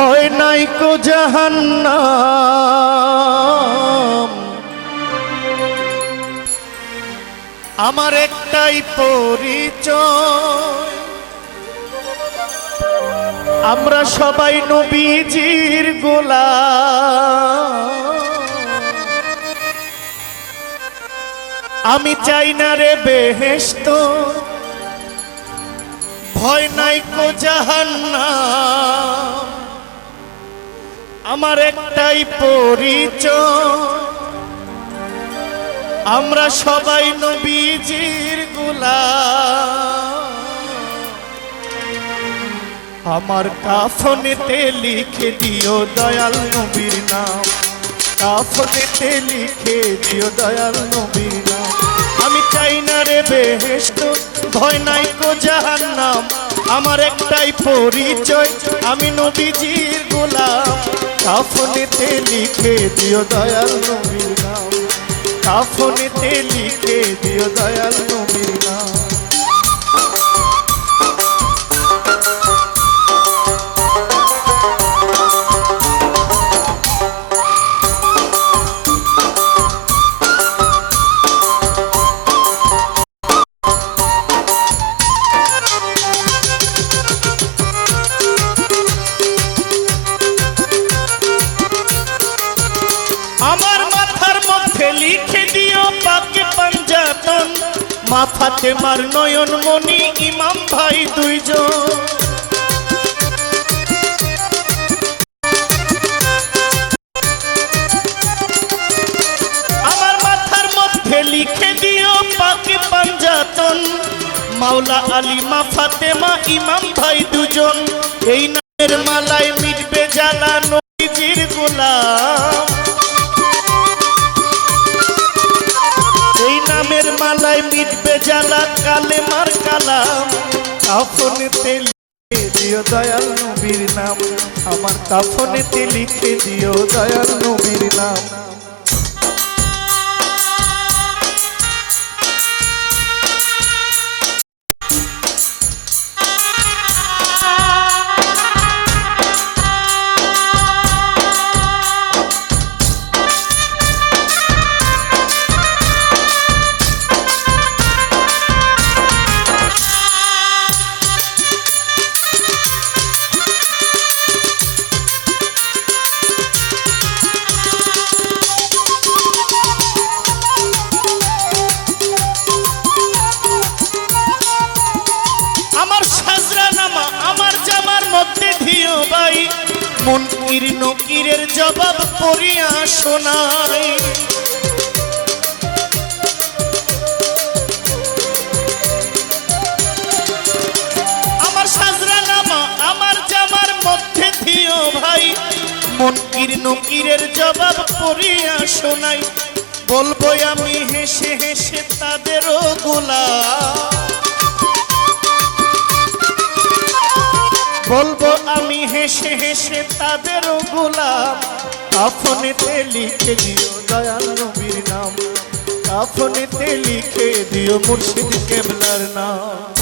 ভয় নাই কো জাহান্নাম। আমার একটাই পরিচয়। আমরা সবাই নবীজির গোলাম। আমি চাই না রে বেহেস্ত ভয় নাই কো জাহান্নাম। আমার একটাই পরিচয়। আমরা সবাই নবীজির গোলাম। আমার কাফনেতে লিখে দিও দয়াল নবীর নাম। কাফনেতে লিখে দিও দয়াল নবীর নাম। আমি চাই না রে বেহেস্ত ভয় নাই কো জাহান্নাম। আমার একটাই পরিচয়, আমি নবীজির গোলাম। কাফনেতে লিখে দিও দয়াল নবীর নাম। কাফনেতে লিখে দিও দয়াল মাথাতে মার নয়ন মনি ইমাম ভাই দুইজন। আমার মাথার মধ্যে লিখে দিও পাকে পাঞ্জাতন। মাওলা আলী মা ফাতেমা, ইমাম ভাই দুজন। এই নামের মালায় মিটবে জ্বালা নবীজির গোলাম। মালায় মিটবে জ্বালা কালে মার কালাম। কাফনেতে লিখে দিও দয়াল নবীর নাম। আমার কাফনেতে লিখে দিও দয়াল নবীর নাম। মনকির নকিরের জবাব পড়িয়া শোনাই আমার সাজরা নামা, আমার জামার মধ্যে ধিও ভাই। মনকির নকিরের জবাব পড়িয়া শোনাই বলব আমি হেসে হেসে তাদেরও গোলাম বলব আমি হেসে হেসে তাদের গোলাম। কাফনেতে লিখে দিও দয়াল নবীর নাম। কাফনেতে লিখে দিও মুর্শিদ কেবলার নাম।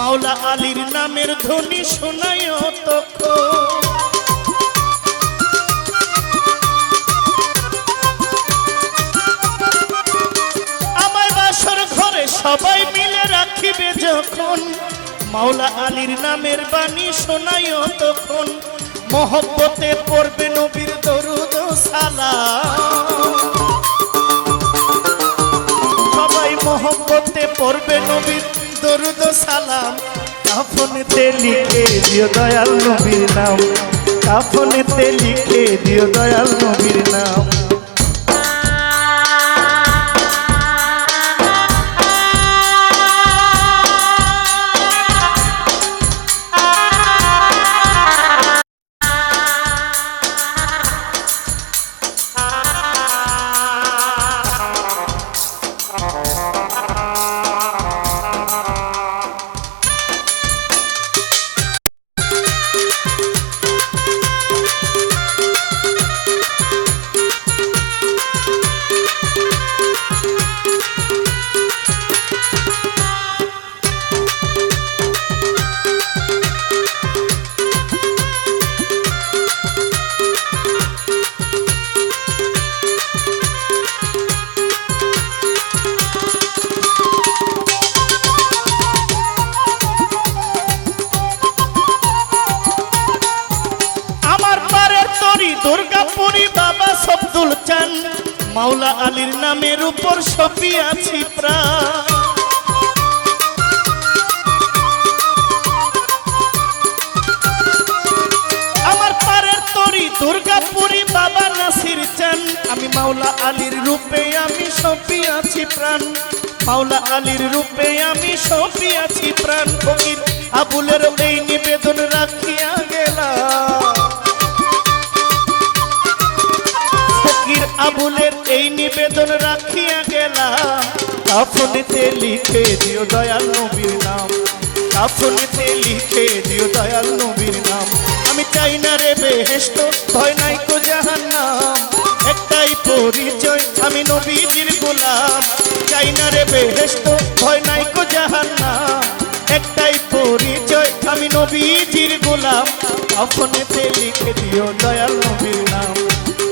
মাওলা আলীর নামের ধ্বনি শোনাইও তখন। আমায় বাসর ঘরে সবাই মিলে রাখিবে যখন। মাওলা আলীর নামের বাণী শোনাইও তখন। মহব্বতে পড়বে নবীর দরুদ ও কাফনেতে লিখে দিও দয়াল নবীর নাম। কাফনেতে লিখে দিও দয়াল নবীর নাম। you দুর্গাপুরি বাবা সবদুল চান। মাওলা আলীর নামের উপর সপি আছি প্রাণ। আমার পারের তরি দুর্গাপুরি বাবা নাসির চান। আমি মাওলা আলীর রূপে আমি সপি আছি প্রাণ। মাওলা আলীর রূপে আমি সপি আছি প্রাণ। ফকির আবুলের এই কাফনেতে লিখে দিও দয়াল নবীর নাম। কাফনেতে লিখে দিও দয়াল নবীর নাম। আমি চাই না রে বেহেস্ত ভয় নাই কো জাহান্নাম। একটাই পরিচয়, আমি নবীজির গোলাম। চাই না রে বেহেস্ত ভয় নাই কো জাহান্নাম। একটাই পরিচয়, আমি নবীজির গোলাম। কাফনেতে লিখে দিও দয়াল নবীর নাম।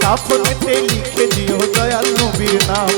কাফনেতে লিখে দিও দয়াল নবীর নাম।